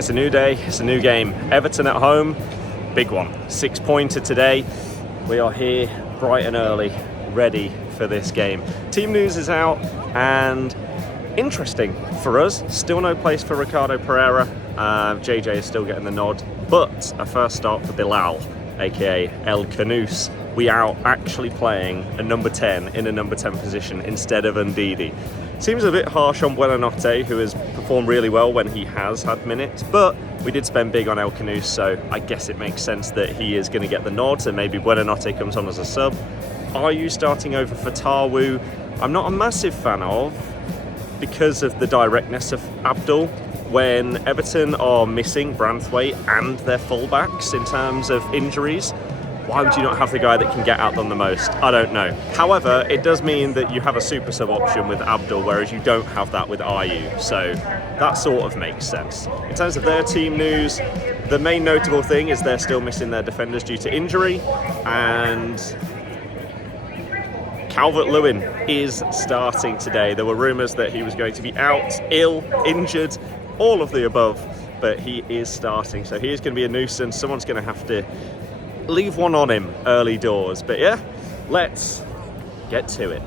It's a new day, it's a new game. Everton at home, big one. 6-pointer today. We are here bright and early, ready for this game. Team news is out, and interesting for us, still no place for Ricardo Pereira. JJ is still getting the nod, but a first start for Bilal, aka El Canoes. We are actually playing a number 10 in a number 10 position instead of Ndidi. Seems a bit harsh on Buonanotte, who has performed really well when he has had minutes, but we did spend big on El Canoes, so I guess it makes sense that he is going to get the nod, and maybe Buonanotte comes on as a sub. Are you starting over for Tawu? I'm not a massive fan of, because of the directness of Abdul. When Everton are missing Branthwaite and their fullbacks in terms of injuries, why would you not have the guy that can get at them the most? I don't know. However, it does mean that you have a super sub option with Abdul, whereas you don't have that with Ayew. So that sort of makes sense. In terms of their team news, the main notable thing is they're still missing their defenders due to injury, and Calvert-Lewin is starting today. There were rumours that he was going to be out, ill, injured, all of the above, but he is starting. So he is going to be a nuisance. Someone's going to have to leave one on him early doors. But yeah, let's get to it.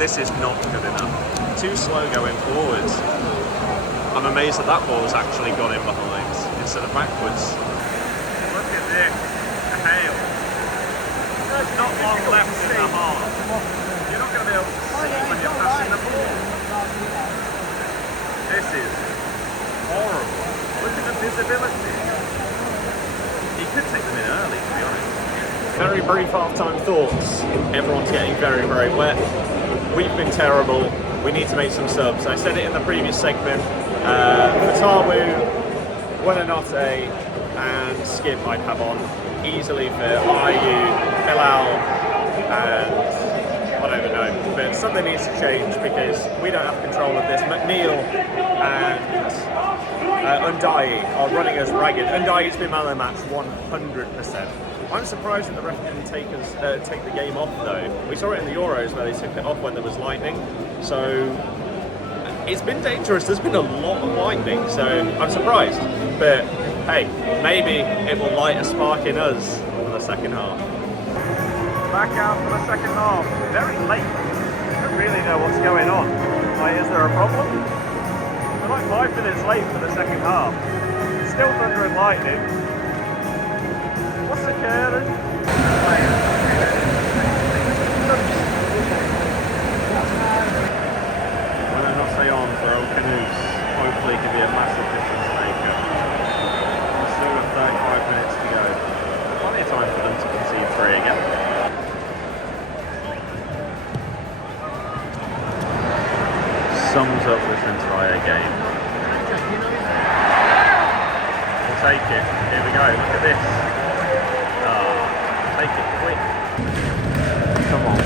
This is not good enough. Too slow going forwards. I'm amazed that that ball's actually gone in behind instead of backwards. Look at this. Hail. There's not long left in the half. You're not going to be able to see when you're passing the ball. This is horrible. Look at the visibility. He could take them in early, to be honest. Very brief half-time thoughts. Everyone's getting very, very wet. We've been terrible. We need to make some subs. I said it in the previous segment. For Tawu, Buonanotte, and Skip I'd have on easily for Ayew, Bilal, and I don't even know. But something needs to change because we don't have control of this. McNeil and Ndiaye are running us ragged. Ndiaye's been man of the match 100%. I'm surprised that the ref didn't take the game off though. We saw it in the Euros where they took it off when there was lightning. So it's been dangerous. There's been a lot of lightning, so I'm surprised. But hey, maybe it will light a spark in us for the second half. Back out for the second half. Very late. I don't really know what's going on. Like, is there a problem? We're like 5 minutes late for the second half. Still thunder and lightning. What's occurring? Buonanotte on for El Canoes. Hopefully it can be a massive difference maker. Still with 35 minutes to go. Plenty of time for them to concede 3 again. Sums up this entire game. take it. Here we go, look at this. Take it quick. Come on.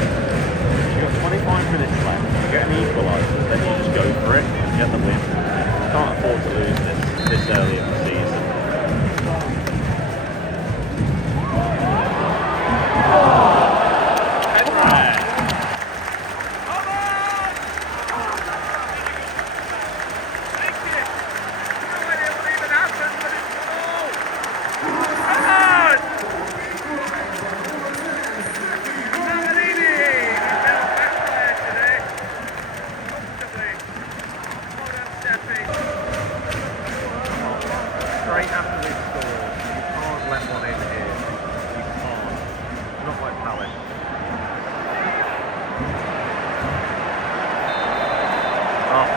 You've got 25 minutes left. You get an equaliser, then you just go for it and get the win. You can't afford to lose this early in the season. Straight after we score, you can't let one in here. You can't. Not like Palace. Oh,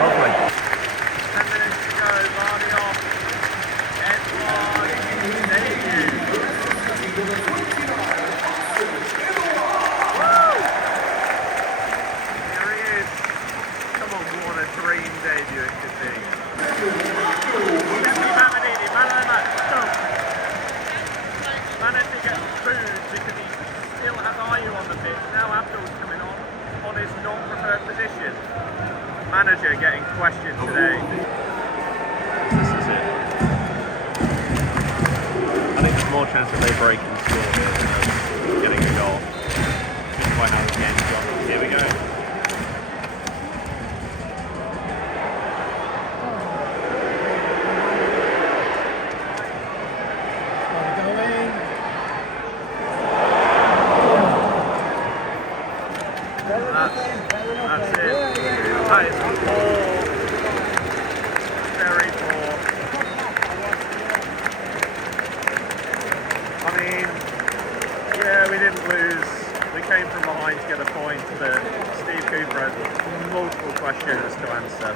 lovely. 10 minutes to go, Birdie off. Edward, debut. Woo! Here he is. Come on, what a dream debut it could be. Mavididi, man of the match, managed to get booed because he still has Ayew on the pitch. Now Abdul's coming on his non-preferred position. Manager getting questioned today. This is it. I think there's more chance that they break and score here than getting a goal. Just by how the game's gone. Here we go. That's it. That is poor. Very poor. I mean, yeah, we didn't lose. We came from behind to get a point, but Steve Cooper has multiple questions to answer.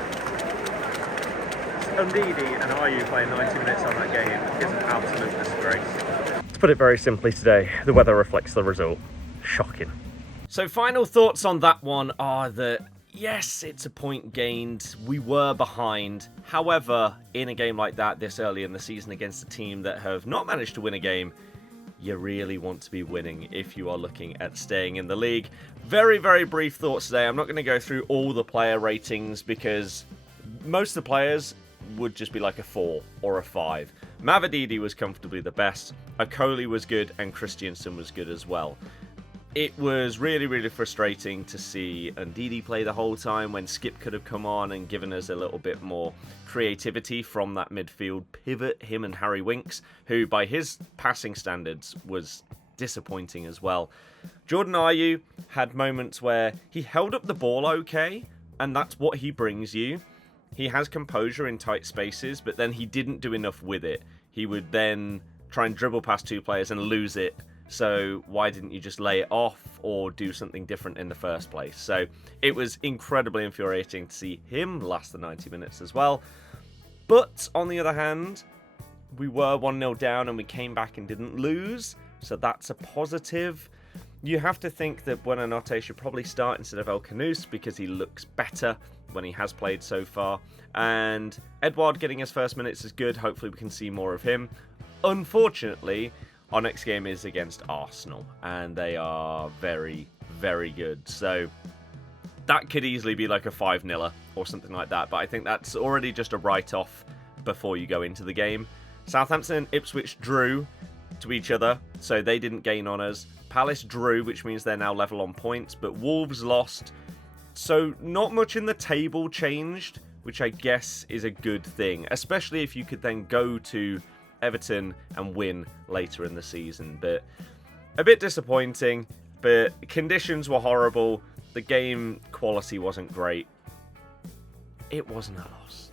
Ndiaye and Ayew playing 90 minutes on that game is an absolute disgrace. To put it very simply today, the weather reflects the result. Shocking. So final thoughts on that one are that, yes, it's a point gained. We were behind. However, in a game like that this early in the season against a team that have not managed to win a game, you really want to be winning if you are looking at staying in the league. Very, very brief thoughts today. I'm not going to go through all the player ratings because most of the players would just be like a 4 or a 5. Mavididi was comfortably the best. Okoli was good and Kristiansen was good as well. It was really, really frustrating to see Ndiaye play the whole time when Skip could have come on and given us a little bit more creativity from that midfield pivot, him and Harry Winks, who by his passing standards was disappointing as well. Jordan Ayew had moments where he held up the ball okay, and that's what he brings you. He has composure in tight spaces, but then he didn't do enough with it. He would then try and dribble past two players and lose it. So why didn't you just lay it off or do something different in the first place? So it was incredibly infuriating to see him last the 90 minutes as well. But on the other hand, we were 1-0 down and we came back and didn't lose. So that's a positive. You have to think that Buonanotte should probably start instead of El Canous because he looks better when he has played so far. And Edward getting his first minutes is good. Hopefully we can see more of him. Unfortunately, our next game is against Arsenal, and they are very, very good. So that could easily be like a 5-0 or something like that, but I think that's already just a write-off before you go into the game. Southampton and Ipswich drew to each other, so they didn't gain on us. Palace drew, which means they're now level on points, but Wolves lost. So not much in the table changed, which I guess is a good thing, especially if you could then go to Everton and win later in the season. But a bit disappointing, but conditions were horrible. The game quality wasn't great. It wasn't a loss.